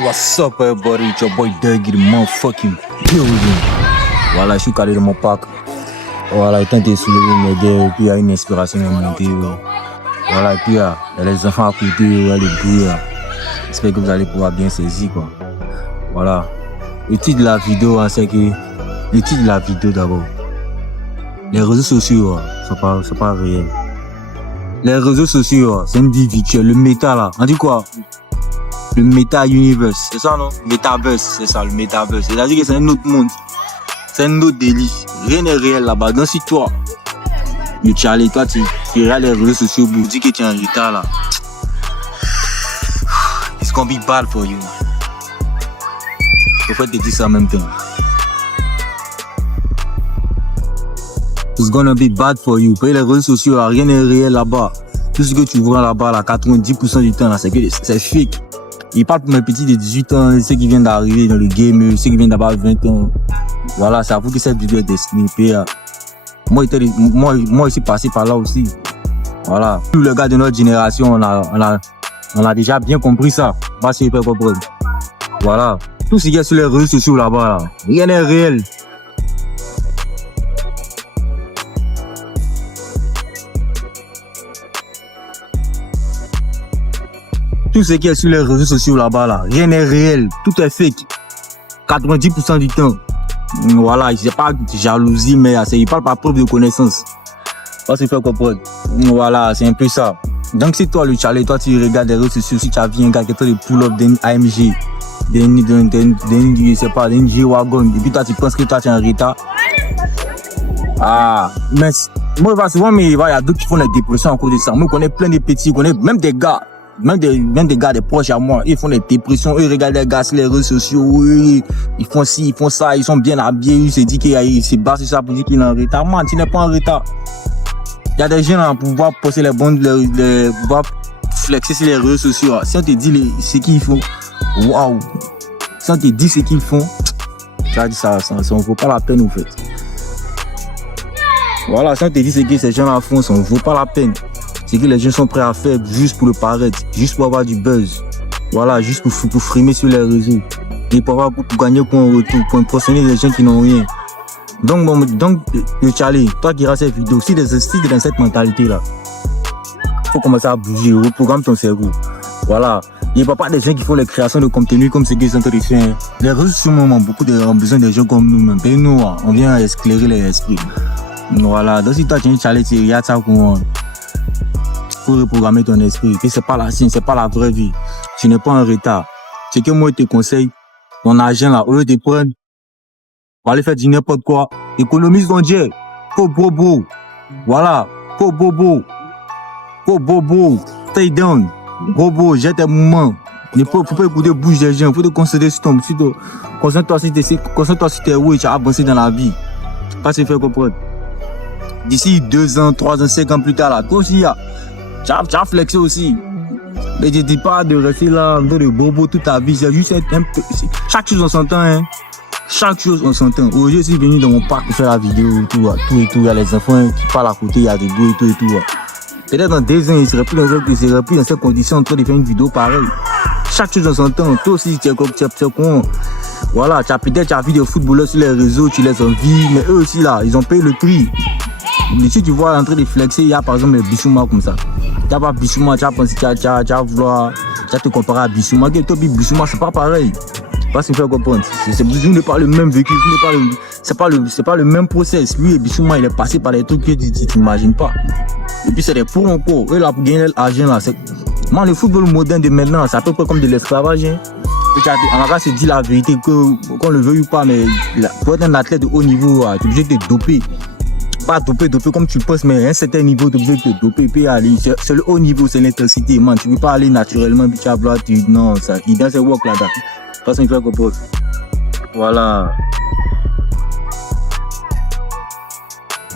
What's up, everybody? It's your boy Dougie, the motherfucking building. Voilà, je suis calé dans mon pack. Voilà, il tente de soulever mes dés, et puis il y a une inspiration à monter. Voilà, et puis il y a les enfants à côté, les bruits. J'espère que vous allez pouvoir bien saisir, quoi. Voilà. Le titre de la vidéo, c'est que... Le titre de la vidéo, d'abord. Les réseaux sociaux, c'est pas réel. Les réseaux sociaux, c'est une vie virtuelle. Le méta, là, on dit quoi? Le méta-universe, c'est ça, non? Metaverse, c'est ça, le metaverse. C'est-à-dire que c'est un autre monde. C'est un autre délit. Rien n'est réel là-bas. Donc si toi, le Charlie, toi, tu regardes les réseaux sociaux pour dire que tu es en retard, là. It's gonna be bad for you. Faut te dire ça en même temps. It's gonna be bad for you. Pour les réseaux sociaux, rien n'est réel là-bas. Tout ce que tu vois là-bas, là, 90% du temps, là, c'est fake. Il parle pour mes petits de 18 ans, ceux qui viennent d'arriver dans le game, ceux qui viennent d'avoir 20 ans. Voilà, c'est à vous que cette vidéo est destinée. Moi, je suis passé par là aussi. Voilà. Tous les gars de notre génération, on a déjà bien compris ça. Pas si vous comprendre. Voilà. Tout ce qu'il y a sur les réseaux sociaux là-bas, là, rien n'est réel. Tout ce qui est sur les réseaux sociaux là-bas, là, rien n'est réel. Tout est fake. 90% du temps. Voilà, c'est pas jalousie, mais il parle par preuve de connaissance. Ça se fait comprendre. Voilà, c'est un peu ça. Donc, si toi, le Charlie, toi, tu regardes les réseaux sociaux, si tu as vu un gars qui fait le pull-up d'un AMG, d'un G-Wagon, et puis toi, tu penses que toi, tu es en retard. Ah, mais moi, souvent, mais il y a d'autres qui font des dépressions à cause de ça. Moi, je connais plein de petits, je connais même des gars. Même des gars, des proches à moi, ils font des dépressions, eux regardent les gars sur les réseaux sociaux, eux, ils font ci, ils font ça, ils sont bien habillés, ils se disent qu'ils se battent sur ça pour dire qu'il est en retard. Man, tu n'es pas en retard. Il y a des gens là pour pouvoir poster les bonnes, pouvoir flexer sur les réseaux sociaux. Si on te dit ce qu'ils font, waouh! Si on te dit ce qu'ils font, tu as dit ça ne vaut pas la peine en fait. Voilà, si on te dit ce que ces gens là font, ça ne vaut pas la peine. C'est que les gens sont prêts à faire juste pour le paraître, juste pour avoir du buzz. Voilà, juste pour frimer sur les réseaux. Et pour gagner pour un retour, pour impressionner les gens qui n'ont rien. Donc, Charlie, toi qui regardes cette vidéo, si tu es dans cette mentalité-là, il faut commencer à bouger, reprogramme ton cerveau. Voilà. Il n'y a pas des gens qui font les créations de contenu comme ce qu'ils sont en train de faire. Les réseaux sociaux ont besoin de gens comme nous-mêmes. Et nous, on vient éclairer les esprits. Voilà. Donc, si toi tu es Charlie, tu regardes ça pour reprogrammer ton esprit, que c'est pas la sienne, c'est pas la vraie vie. Tu n'es pas en retard. C'est que moi, je te conseille, ton argent là, au lieu de prendre, pour aller faire du n'importe quoi, économise ton jet. Faut bobo. Voilà. Faut bobo. Faut bobo. Stay down. Bobo, jette tes mouvements. Il ne faut pas écouter bouche des gens. Il faut te concentrer sur ton, concentre-toi sur tes roues et tu as avancé dans la vie. Pas se faire comprendre. D'ici 2 ans, 3 ans, 5 ans plus tard là, toi aussi, tu as flexé aussi. Mais je ne dis pas de rester là en train de bobo toute ta vie. C'est juste un peu. Chaque chose on s'entend, hein. Chaque chose on s'entend. Aujourd'hui, je suis venu dans mon parc pour faire la vidéo, tout et tout. Il y a les enfants qui parlent à côté, il y a des bruits et tout. Peut-être dans 2 ans, ils ne seraient plus dans ces conditions en train de faire une vidéo pareille. Chaque chose on s'entend. Toi aussi, tu es con. Voilà, peut-être tu as vu des footballeurs sur les réseaux, tu les envies, mais eux aussi là, ils ont payé le prix. Mais si tu vois en train de flexer, il y a par exemple les Bissouma comme ça. Tu n'as pas Bissouma, tu as pensé, tu vas te comparer à Bissouma. Bissouma, c'est pas pareil. Pas se faire comprendre. Vous n'avez pas le même vécu, c'est pas le même process. Lui et Bissouma, il est passé par des trucs que tu n'imagines pas. Et puis c'est des pour encore. Eux là, pour gagner l'argent là, le football moderne de maintenant, c'est à peu près comme de l'esclavage. Hein. On va se dire la vérité, qu'on le veuille ou pas, mais pour être un athlète de haut niveau, tu es obligé de te doper. Pas doper comme tu penses, mais à un certain niveau, tu es obligé de te doper. Puis aller, c'est le haut niveau, c'est l'intensité. Man, tu ne peux pas aller naturellement, puis tu vas vouloir, non, ça, il dans ses work là-dedans. Façon, il faut comprendre. Voilà.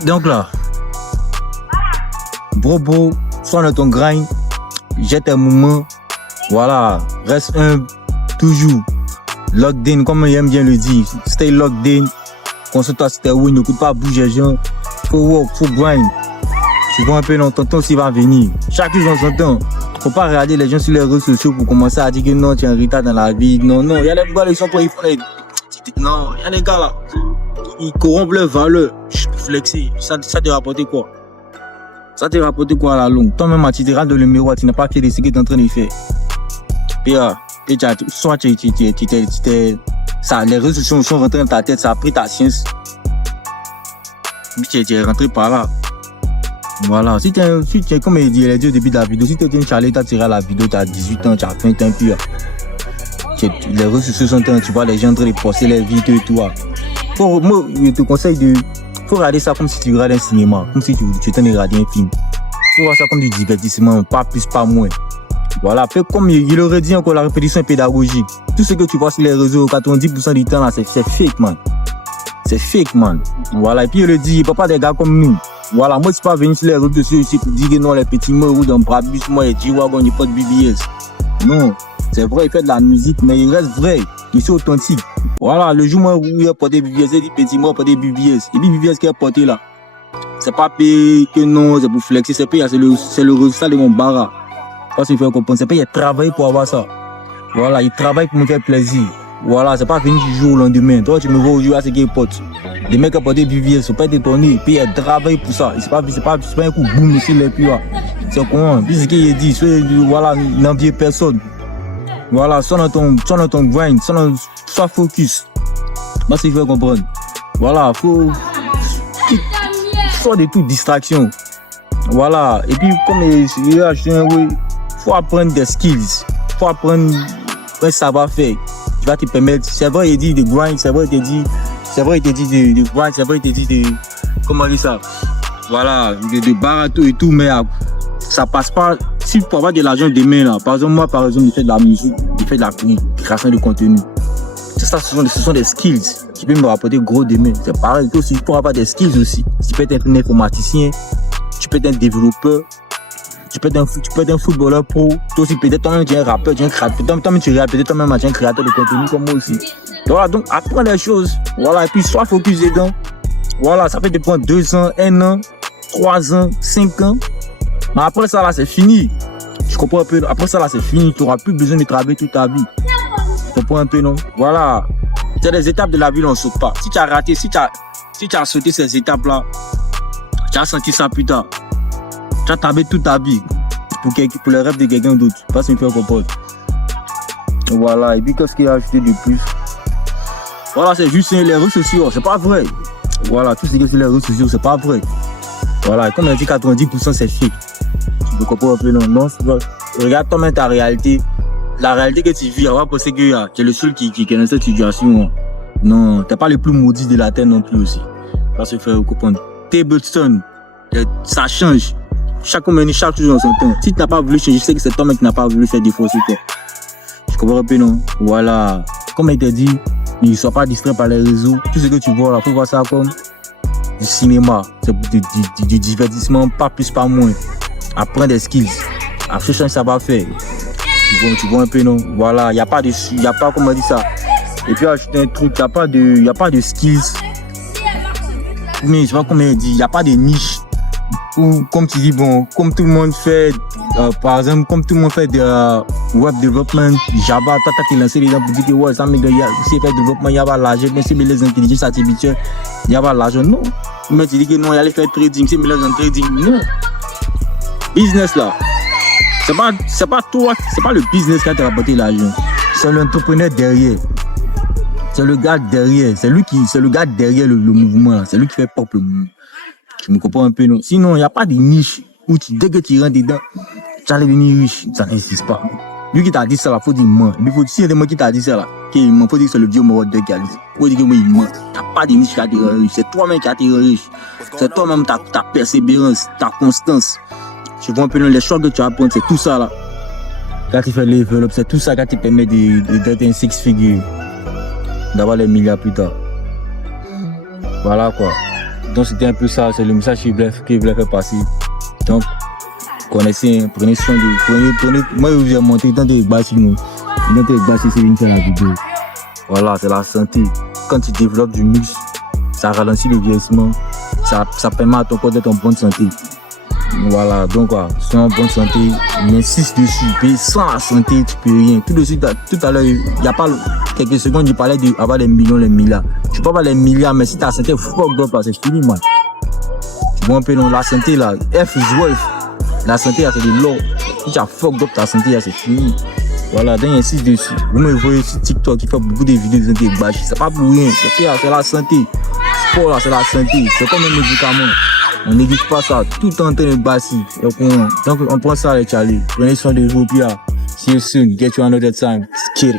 Donc là, bobo, sois dans ton grind, jette un mouvement. Voilà, reste toujours locked in, comme il aime bien le dire. Stay locked in. Concentre-toi sur tes wins, ne coûte pas bouger les gens. Faut work, faut grind. Tu vois un peu dans ton temps s'il va venir. Chaque jour on s'entend. Faut pas regarder les gens sur les réseaux sociaux pour commencer à dire que non, tu es en retard dans la vie. Non, non, il y a des gars, ils sont pas, ils font les... Non, il y a des gars là, ils corrompent leurs valeurs. Flexer, ça te rapporte quoi? Ça te rapporte quoi à la longue? Toi-même, tu te rends dans le miroir, tu n'as pas fait de ce que tu es en train de faire. Puis, soit ça, les réseaux sociaux sont rentrés dans ta tête, ça a pris ta science. Puis tu es rentré par là. Voilà, si tu es comme il dit au début de la vidéo, si tu es un chalet, tu as tiré la vidéo, tu as 18 ans, tu as 20 ans, puis les réseaux sociaux sont en train, tu vois les gens en train de poster les vidéos et tout. Moi, je te conseille faut regarder ça comme si tu regardes un cinéma, comme si tu étais en train de regarder un film. Faut voir ça comme du divertissement, pas plus, pas moins. Voilà, après, comme il aurait dit encore, la répétition est pédagogique. Tout ce que tu vois sur les réseaux, 90% du temps, là, c'est fake, man. C'est fake, man. Voilà, et puis il le dit, il peut pas des gars comme nous. Voilà, moi, je suis pas venu sur les réseaux sociaux ici pour dire que non, les petits mots roulent dans le Brabus, moi, et G-Wagon, il n'y a pas de BBS. Non, c'est vrai, il fait de la musique, mais il reste vrai. Il est authentique. Voilà, le jour où il a porté BBS, il dit petit mots porté BBS. Et puis BBS qui a porté là. C'est pas payé que non, c'est pour flexer, c'est payé, c'est le résultat de mon bara. Parce qu'il faut comprendre, c'est pas il travaille pour avoir ça. Voilà, il travaille pour me faire plaisir. Voilà, c'est pas fini du jour au lendemain. Toi, tu me vois aujourd'hui à ce qu'il pote. Les mecs qui ont porté BBS, faut pas être étonné. Puis il travaille pour ça. C'est pas un coup boum ici, les puis c'est comment. Puis ce qu'il dit, voilà, n'enviez personne. Voilà, sois dans ton grind, sois focus. Parce qu'il faut comprendre. Voilà, soit de toute distraction. Voilà, et puis comme il a acheté un oui. Faut apprendre des skills, faut apprendre un savoir-faire qui va te permettre. C'est vrai, il dit de grind, c'est vrai, il te dit de grind, c'est vrai, il te dit de. Comment dire ça? Voilà, de barato et tout, mais ça passe pas. Si pour avoir de l'argent demain, là, par exemple, moi, je fais de la musique, je fais de la création de contenu. Ça, ce sont des skills qui peuvent me rapporter gros demain. C'est pareil, toi aussi, pour avoir des skills aussi. Tu peux être un informaticien, tu peux être un développeur. Tu peux être un footballeur pro, toi aussi peut-être toi-même tu es un rappeur, tu es un créateur, toi-même tu es peut-être toi-même tu es un créateur de contenu comme moi aussi. Voilà, donc apprends les choses, voilà, et puis sois focus dedans. Voilà, ça peut te prendre 2 ans, 1 an, 3 ans, 5 ans. Mais après ça là c'est fini. Tu comprends un peu, après ça là c'est fini, tu n'auras plus besoin de travailler toute ta vie. Tu comprends un peu, non? Voilà. C'est des étapes de la vie, on ne saute pas. Si tu as raté, si tu as sauté ces étapes là, tu as senti ça plus tard. Tu as travaillé toute ta vie pour le rêve de quelqu'un d'autre. Pas si me faire comprendre. Voilà, et puis qu'est-ce qu'il a ajouté de plus? Voilà, c'est juste les réseaux sociaux, c'est pas vrai. Voilà, tout ce qui est sur les réseaux sociaux, c'est pas vrai. Voilà, comme on a dit 90% c'est fake. Tu comprends un peu, non? Regarde toi-même ta réalité. La réalité que tu vis, on va penser que tu es le seul qui connaît cette situation. Non, t'es pas le plus maudit de la terre non plus aussi. Pas se faire comprendre. Tablestone, ça change. Chaque chose dans son temps. Si tu n'as pas voulu changer, je sais que c'est toi-même qui n'a pas voulu faire des fausses sur toi. Je comprends un peu, non? Voilà. Comme il t'a dit, ne sois pas distrait par les réseaux. Tout ce que tu vois là, faut voir ça comme du cinéma. C'est du divertissement, pas plus, pas moins. Apprends des skills. Après, ça va faire. Tu vois un peu, non? Voilà. Il n'y a pas, comment on dit ça. Et puis, ajouter un truc, il n'y a pas de skills. Mais je sais pas comment il dit, il n'y a pas de niche. Ou comme tu dis, bon, comme tout le monde fait, par exemple, comme tout le monde fait de web development, Java, toi tu as lancé les gens pour dire que ouais, ça si il fait développement, il y a l'argent, mais si les intelligences artificielles, il y a l'argent, non. Mais tu dis que non, il allait faire trading, si mélange en trading, non. Business là, c'est pas toi, c'est pas le business qui a te rapporté l'argent, c'est l'entrepreneur derrière. C'est le gars derrière, c'est le gars derrière le mouvement là, c'est lui qui fait propre le mouvement. Tu me comprends un peu, non? Sinon, il n'y a pas de niche où dès que tu rentres dedans, tu allais devenir riche. Ça n'existe pas. Lui qui t'a dit ça, là, faut dire ment. Si c'est moi qui t'a dit ça, là, qu'il ment, faut dire que c'est le vieux mort de qui a dit ça. Faut dire que moi, il ment. Tu n'as pas de niche qui a été riche. C'est toi-même qui a été riche. C'est toi-même ta persévérance, ta constance. Tu vois un peu, non, les choix que tu apprends, c'est tout ça, là. Quand tu fais le level up, c'est tout ça qui te permet d'être un six figure. D'avoir les milliards plus tard. Voilà, quoi. Donc c'était un peu ça, c'est le message qu'il voulait faire passer. Donc, prenez soin de moi je vous ai montré tant de bâcher nous. Tant de bâcher c'est une la vidéo. Voilà, c'est la santé. Quand tu développes du muscle, ça ralentit le vieillissement. Ça permet à ton corps d'être en bonne santé. Voilà, donc voilà, sois en bonne santé, on insiste dessus. Et sans la santé, tu peux rien. Tout de suite, tout à l'heure, il n'y a pas quelques secondes, je parlais d'avoir les millions, les milliards. Tu peux avoir les milliards, mais si ta santé fuck up, c'est fini, man. Tu vois un peu, non, la santé, là, F is wealth. La santé, c'est de l'or. Si tu as fuck up ta santé, c'est fini. Voilà, donc insiste dessus. Vous me voyez sur TikTok qui fait beaucoup de vidéos de santé bâches. C'est pas pour rien. C'est la santé. Sport, là, c'est la santé. C'est comme un médicament. On néglige pas ça. Tout en train de bâtir. Donc, on prend ça avec Charlie. Prenez soin de vous, Pierre. See you soon. Get you another time. Skitty.